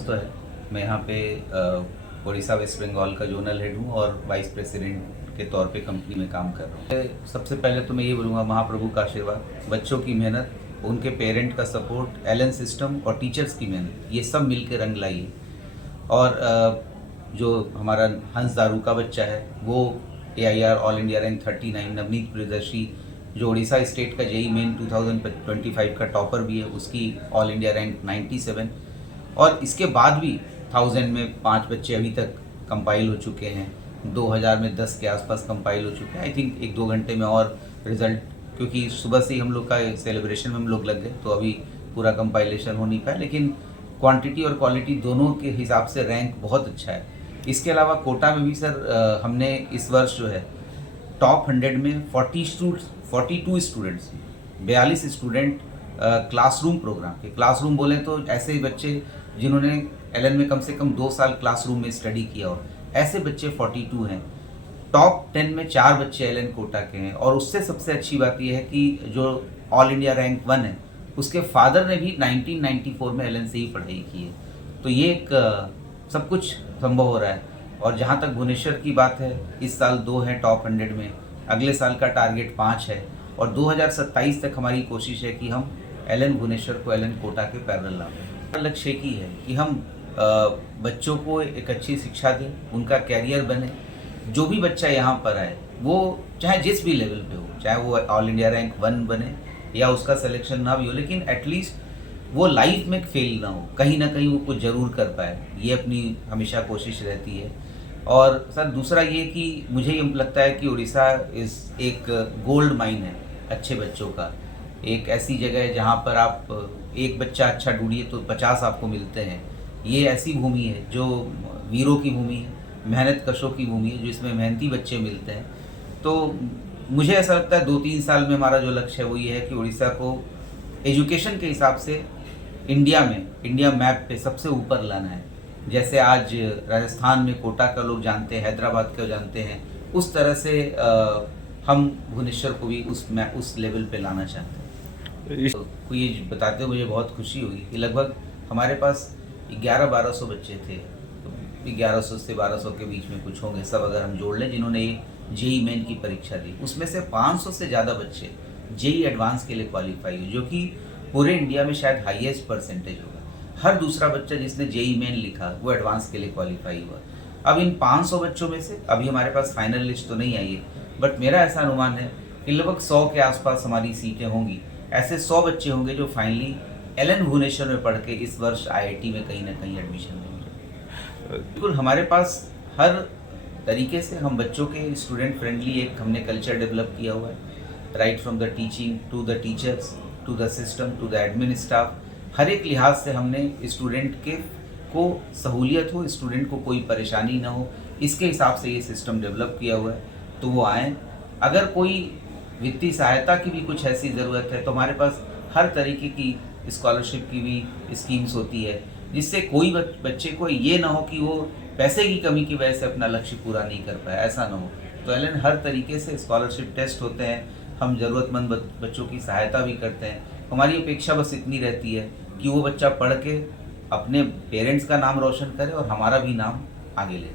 विश्वास तो है। मैं यहाँ पे उड़ीसा वेस्ट बंगाल का जोनल हेड हूँ और वाइस प्रेसिडेंट के तौर पे कंपनी में काम कर रहा हूँ। सबसे पहले तो मैं ये बोलूँगा, महाप्रभु का आशीर्वाद, बच्चों की मेहनत, उनके पेरेंट का सपोर्ट, एलन सिस्टम और टीचर्स की मेहनत, ये सब मिल के रंग लाई है। और जो हमारा हंस दारू का बच्चा है वो AIR all India rank 39, Navneet Priyadarshi जो उड़ीसा स्टेट का जेई मेन 2025 का टॉपर भी है, उसकी ऑल इंडिया रैंक 97। और इसके बाद भी 1000 में 5 बच्चे अभी तक कंपाइल हो चुके हैं, 2000 में 10 के आसपास कंपाइल हो चुके हैं। आई थिंक 1-2 घंटे में और रिजल्ट, क्योंकि सुबह से ही हम लोग का सेलिब्रेशन में हम लोग लग गए तो अभी पूरा कंपाइलेशन हो नहीं पाया, लेकिन क्वांटिटी और क्वालिटी दोनों के हिसाब से रैंक बहुत अच्छा है। इसके अलावा कोटा में भी सर हमने इस वर्ष जो है टॉप 100 में 42 स्टूडेंट्स, 42 स्टूडेंट क्लासरूम प्रोग्राम के, क्लासरूम बोले तो ऐसे बच्चे जिन्होंने एलन में कम से कम 2 साल क्लासरूम में स्टडी किया हो, ऐसे बच्चे 42 हैं। टॉप 10 में 4 बच्चे एलन कोटा के हैं। और उससे सबसे अच्छी बात यह है कि जो ऑल इंडिया रैंक 1 है उसके फादर ने भी 1994 में एलन से ही पढ़ाई की है। तो ये एक सब कुछ संभव हो रहा है। और जहाँ तक भुवनेश्वर की बात है, इस साल 2 हैं टॉप 100 में, अगले साल का टारगेट 5 है और 2027 तक हमारी कोशिश है कि हम एलन भुवनेश्वर को एलन कोटा के पैरेलल लाएं। लक्ष्य की है कि हम बच्चों को एक अच्छी शिक्षा दें, उनका कैरियर बने। जो भी बच्चा यहाँ पर आए वो चाहे जिस भी लेवल पे हो, चाहे वो ऑल इंडिया रैंक 1 बने या उसका सिलेक्शन ना भी हो, लेकिन एटलीस्ट वो लाइफ में फेल ना हो, कहीं ना कहीं वो कुछ ज़रूर कर पाए, ये अपनी हमेशा कोशिश रहती है। और सर दूसरा ये कि मुझे ये लगता है कि उड़ीसा इस एक गोल्ड माइन है अच्छे बच्चों का, एक ऐसी जगह है जहाँ पर आप एक बच्चा अच्छा ढूंढिए तो 50 आपको मिलते हैं। ये ऐसी भूमि है जो वीरों की भूमि है, मेहनत कशों की भूमि है, जो इसमें मेहनती बच्चे मिलते हैं। तो मुझे ऐसा लगता है 2-3 साल में हमारा जो लक्ष्य है वो ये है कि उड़ीसा को एजुकेशन के हिसाब से इंडिया मैप पे सबसे ऊपर लाना है। जैसे आज राजस्थान में कोटा का लोग जानते हैं, हैदराबाद का जानते हैं, उस तरह से हम भुवनेश्वर को भी उस लेवल पे लाना चाहते हैं। तो ये बताते हुए मुझे बहुत खुशी हुई कि लगभग हमारे पास 1100-1200 बच्चे थे, तो 1100 से 1200 के बीच में कुछ होंगे सब अगर हम जोड़ लें जिन्होंने जेई मेन की परीक्षा दी। उसमें से 500 से ज़्यादा बच्चे जेई एडवांस के लिए क्वालिफाई हुए, जो कि पूरे इंडिया में शायद हाईएस्ट परसेंटेज होगा। हर दूसरा बच्चा जिसने जेई मेन लिखा वो एडवांस के लिए क्वालिफाई हुआ। अब इन 500 बच्चों में से अभी हमारे पास फाइनल लिस्ट तो नहीं आई है, बट मेरा ऐसा अनुमान है कि लगभग 100 के आसपास हमारी सीटें होंगी। ऐसे 100 बच्चे होंगे जो फाइनली एलन भुवनेश्वर में पढ़ के इस वर्ष IIT में कहीं ना कहीं एडमिशन लेंगे। बिल्कुल हमारे पास हर तरीके से हम बच्चों के स्टूडेंट फ्रेंडली एक हमने कल्चर डेवलप किया हुआ है, right from the teaching to the teachers to the system to the admin staff. हर एक लिहाज से हमने स्टूडेंट के को सहूलियत हो, स्टूडेंट को कोई परेशानी ना हो, इसके हिसाब से ये सिस्टम डेवलप किया हुआ है। तो वो आएँ, अगर कोई वित्तीय सहायता की भी कुछ ऐसी ज़रूरत है तो हमारे पास हर तरीके की स्कॉलरशिप की भी स्कीम्स होती है, जिससे कोई बच्चे को ये ना हो कि वो पैसे की कमी की वजह से अपना लक्ष्य पूरा नहीं कर पाया, ऐसा ना हो। तो एलन हर तरीके से स्कॉलरशिप टेस्ट होते हैं, हम ज़रूरतमंद बच्चों की सहायता भी करते हैं। हमारी अपेक्षा बस इतनी रहती है कि वो बच्चा पढ़ के अपने पेरेंट्स का नाम रोशन करे और हमारा भी नाम आगे ले।